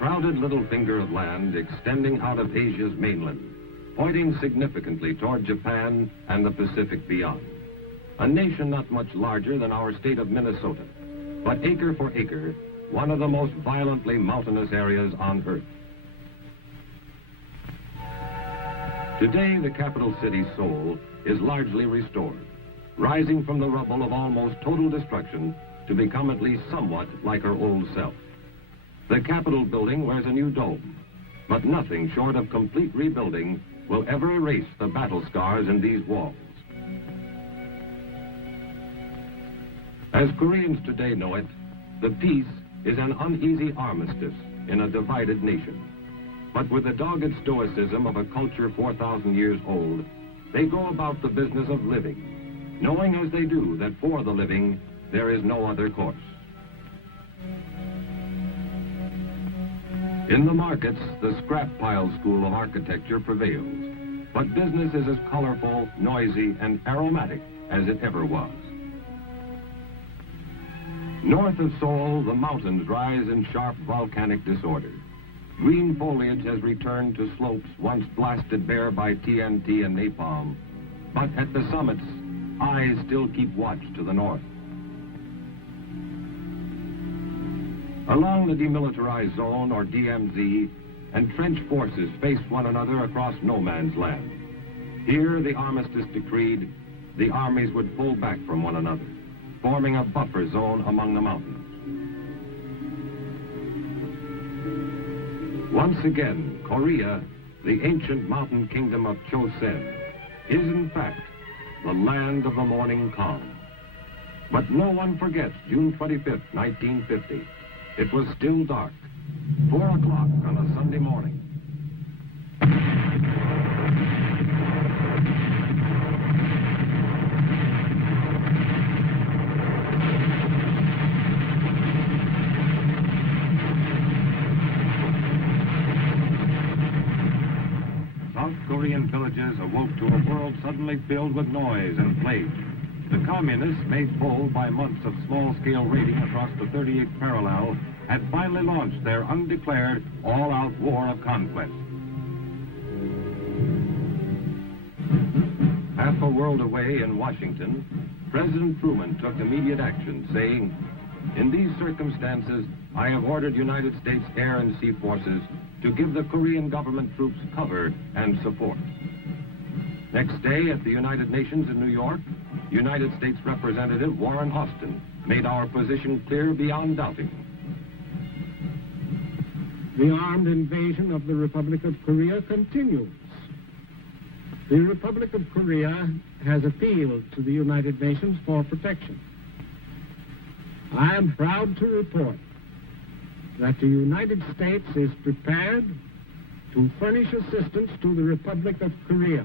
crowded little finger of land extending out of Asia's mainland, pointing significantly toward Japan and the Pacific beyond. A nation not much larger than our state of Minnesota, but acre for acre, one of the most violently mountainous areas on Earth. Today, the capital city, Seoul, is largely restored, rising from the rubble of almost total destruction to become at least somewhat like her old self. The Capitol building wears a new dome, but nothing short of complete rebuilding will ever erase the battle scars in these walls. As Koreans today know it, the peace is an uneasy armistice in a divided nation. But with the dogged stoicism of a culture 4,000 years old, they go about the business of living, knowing as they do that for the living, there is no other course. In the markets, the scrap pile school of architecture prevails, but business is as colorful, noisy, and aromatic as it ever was. North of Seoul, the mountains rise in sharp volcanic disorder. Green foliage has returned to slopes once blasted bare by TNT and napalm, but at the summits, eyes still keep watch to the north. Along the demilitarized zone, or DMZ, entrenched forces face one another across no man's land. Here, the armistice decreed, the armies would pull back from one another, forming a buffer zone among the mountains. Once again, Korea, the ancient mountain kingdom of Chosen, is in fact the land of the morning calm. But no one forgets June 25th, 1950. It was still dark, 4 o'clock on a Sunday morning. South Korean villages awoke to a world suddenly filled with noise and plague. The communists, made bold by months of small-scale raiding across the 38th parallel, had finally launched their undeclared, all-out war of conquest. Half a world away in Washington, President Truman took immediate action, saying, "In these circumstances, I have ordered United States Air and Sea Forces to give the Korean government troops cover and support." Next day, at the United Nations in New York, United States Representative Warren Austin made our position clear beyond doubting. The armed invasion of the Republic of Korea continues. The Republic of Korea has appealed to the United Nations for protection. I am proud to report that the United States is prepared to furnish assistance to the Republic of Korea.